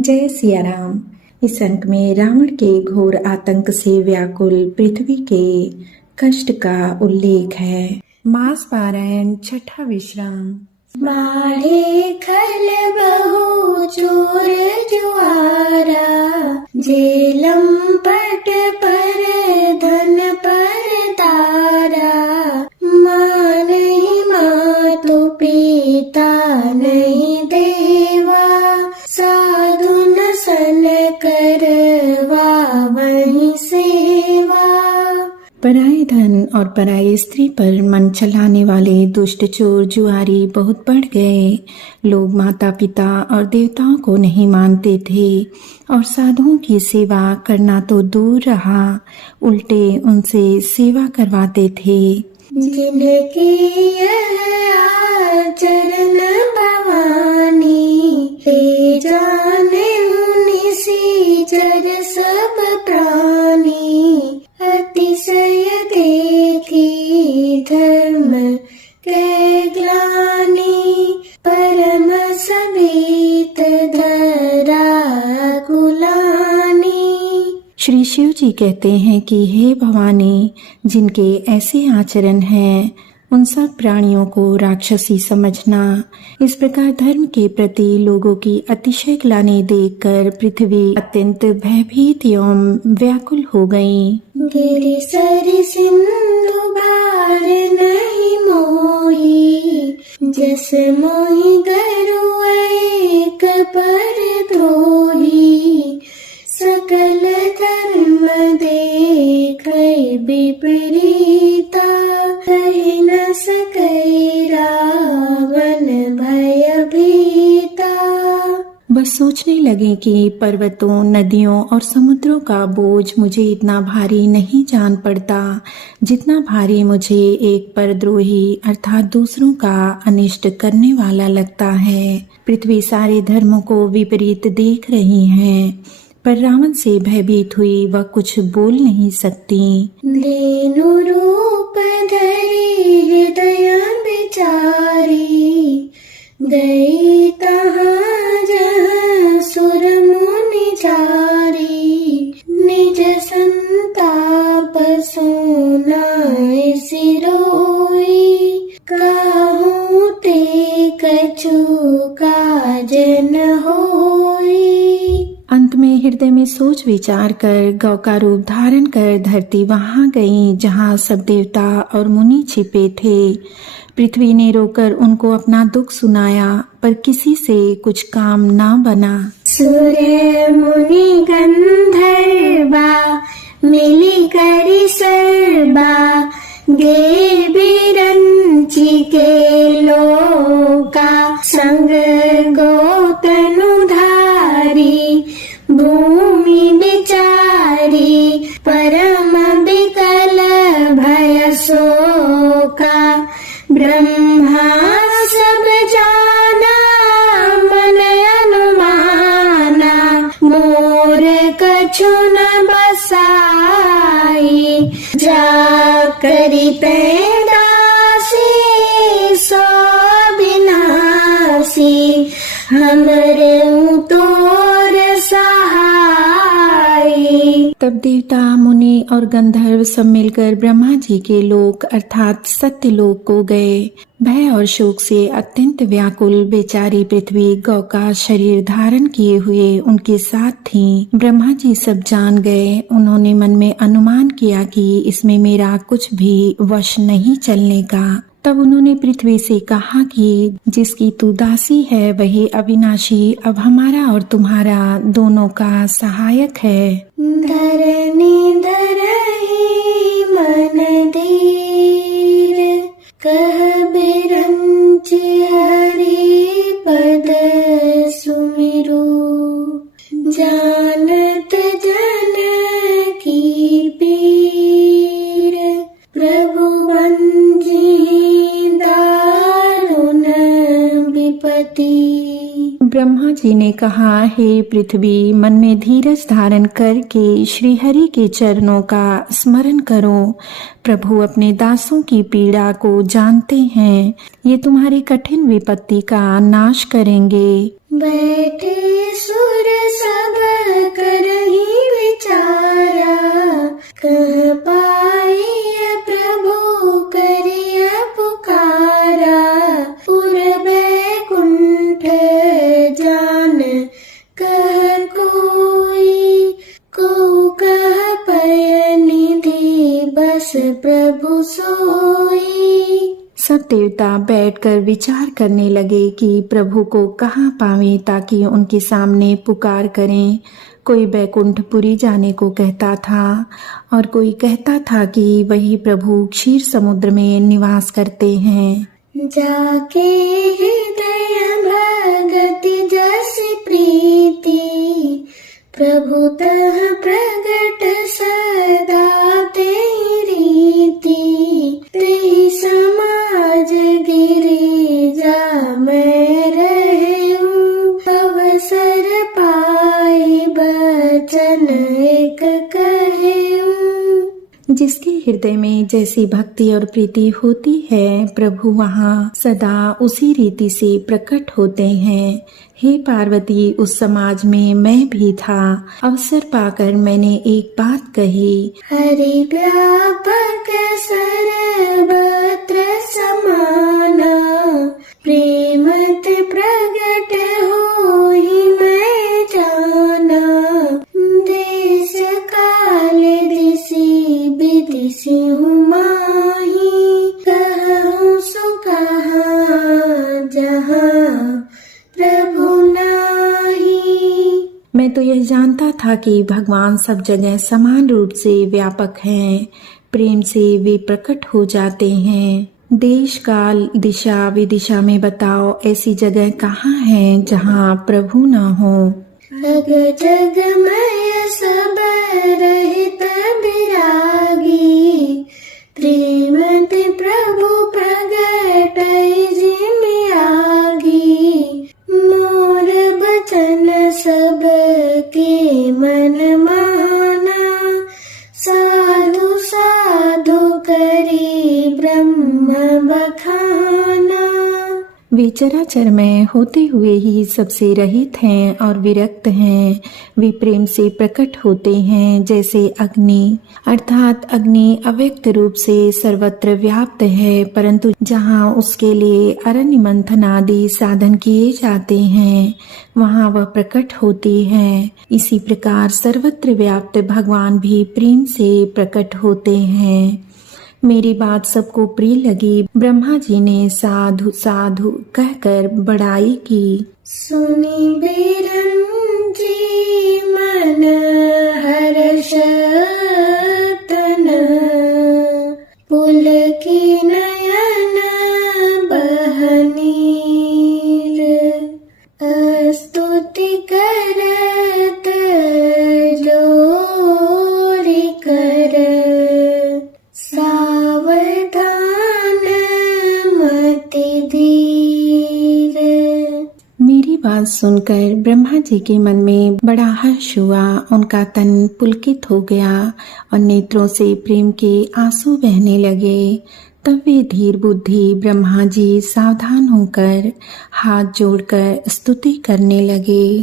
जय सिया राम। इस अंक में रावण के घोर आतंक से व्याकुल पृथ्वी के कष्ट का उल्लेख है। मास पारायण छठा विश्राम। माढ़े खल बहु चोर जुआरा, जेलम पट पर धन पर तारा। माँ नहीं मातु पिता नहीं देवा, साधु न सन करवा वहीं सेवा। पराये धन और पराये स्त्री पर मन चलाने वाले दुष्ट चोर जुआरी बहुत बढ़ गए। लोग माता पिता और देवताओं को नहीं मानते थे और साधुओं की सेवा करना तो दूर रहा, उल्टे उनसे सेवा करवाते थे। जिनकी यह आचरण भवानी, हे जाने निसी चर सब प्राणी। अतिशय देखी धर्म के ग्लानि, परम सभीत धरा कुलानि। श्री शिव जी कहते हैं कि हे भवानी, जिनके ऐसे आचरण हैं उन सब प्राणियों को राक्षसी समझना। इस प्रकार धर्म के प्रति लोगों की अतिशय ग्लानि देखकर पृथ्वी अत्यंत भयभीत एवं व्याकुल हो गई। गिरि सर सिंधु बार नहीं मोही, जस मोहि गरु एक पर द्रोही। सकल धर्म देख विपरीता, कहि न सकै रावण भयभीता। बस सोचने लगे कि पर्वतों, नदियों और समुद्रों का बोझ मुझे इतना भारी नहीं जान पड़ता जितना भारी मुझे एक परद्रोही अर्थात दूसरों का अनिष्ट करने वाला लगता है। पृथ्वी सारे धर्मों को विपरीत देख रही है, पर रावण से भयभीत हुई वह कुछ बोल नहीं सकती। धेनु रूप धरी हृदय बिचारी, गई तहाँ जहाँ सुर मुनि चारी। निज संताप सुनाए सिरोई, काहू ते कछु काज न होई। अंत में हृदय में सोच विचार कर गौ का रूप धारण कर धरती वहां गई जहां सब देवता और मुनि छिपे थे। पृथ्वी ने रोकर उनको अपना दुख सुनाया, पर किसी से कुछ काम ना बना। सूर्य मुनि गंधर्वा, मिली करी सर्वा। गे बिरंची के लोका, संग गोतनु धारी। भूमि बिचारी, परम विकल भय शोका। ब्रह्मा सब जाना, मन अनुमाना। मोर कछु न बसाई, जा करिते दासी। सो विनाशी, हमरे तोर सहाय। तब देवता, मुनि और गंधर्व सब मिलकर ब्रह्मा जी के लोक अर्थात सत्य लोक को गए। भय और शोक से अत्यंत व्याकुल बेचारी पृथ्वी गौ का शरीर धारण किए हुए उनके साथ थी। ब्रह्मा जी सब जान गए। उन्होंने मन में अनुमान किया कि इसमें मेरा कुछ भी वश नहीं चलने का। तब उन्होंने पृथ्वी से कहा कि जिसकी तू दासी है वही अविनाशी अब हमारा और तुम्हारा दोनों का सहायक है। धरनी धरही मन धीर, कह बिरंची हरि पद सुमिरु। जानत जन की पीर, प्रभु बंजी दारुण विपति। ब्रह्मा जी ने कहा, हे पृथ्वी, मन में धीरज धारण करके श्री हरि के चरणों का स्मरण करो। प्रभु अपने दासों की पीड़ा को जानते हैं, ये तुम्हारी कठिन विपत्ति का नाश करेंगे। बैठे सुर सब देवता बैठकर विचार करने लगे कि प्रभु को कहाँ पावें ताकि उनके सामने पुकार करें। कोई बैकुंठपुरी जाने को कहता था और कोई कहता था कि वही प्रभु क्षीर समुद्र में निवास करते हैं। जाके हृदय भगति जस प्रीति, प्रभु तह प्रगट सदा तेरी रीति। तेहि समाज गिरिजा मैं रहूं, अवसर पाए बचन एक कहूं। जिसके हृदय में जैसी भक्ति और प्रीति होती है, प्रभु वहाँ सदा उसी रीति से प्रकट होते हैं। हे पार्वती, उस समाज में मैं भी था। अवसर पाकर मैंने एक बात कही, हरि व्यापक सर्वत्र समाना, प्रेमत प्रगट होहि मैं जाना। देश काल दिशि विदिशि हूँ माही, कहूँ सो कहाँ जहाँ प्रभु नाही। मैं तो यह जानता था कि भगवान सब जगह समान रूप से व्यापक हैं। प्रेम से वे प्रकट हो जाते हैं। देश काल दिशा विदिशा में बताओ ऐसी जगह कहाँ है जहाँ प्रभु न हो। अग जगमय सब रहित विरागी, प्रेमत प्रभु प्रगट जिमि आगी। मोर बचन सब के मन माना, साधु साधु करी ब्रह्म बखाना। वे चराचर में होते हुए ही सबसे रहित हैं और विरक्त हैं। वे प्रेम से प्रकट होते हैं जैसे अग्नि, अर्थात अग्नि अव्यक्त रूप से सर्वत्र व्याप्त है, परंतु जहाँ उसके लिए अरण्य मंथन आदि साधन किए जाते हैं वहाँ वह प्रकट होती है। इसी प्रकार सर्वत्र व्याप्त भगवान भी प्रेम से प्रकट होते हैं। मेरी बात सबको प्रिय लगी। ब्रह्मा जी ने साधु साधु कहकर बड़ाई की। सुनी बिरंजी मन हर्ष तन, पुलकी नयन बहनीर। स्तुति करत जोरि कर, सावधान मति धीर। मेरी बात सुनकर ब्रह्मा जी के मन में बड़ा हर्ष हुआ। उनका तन पुलकित हो गया और नेत्रों से प्रेम के आंसू बहने लगे। तब वे धीर बुद्धि ब्रह्मा जी सावधान होकर हाथ जोड़कर स्तुति करने लगे।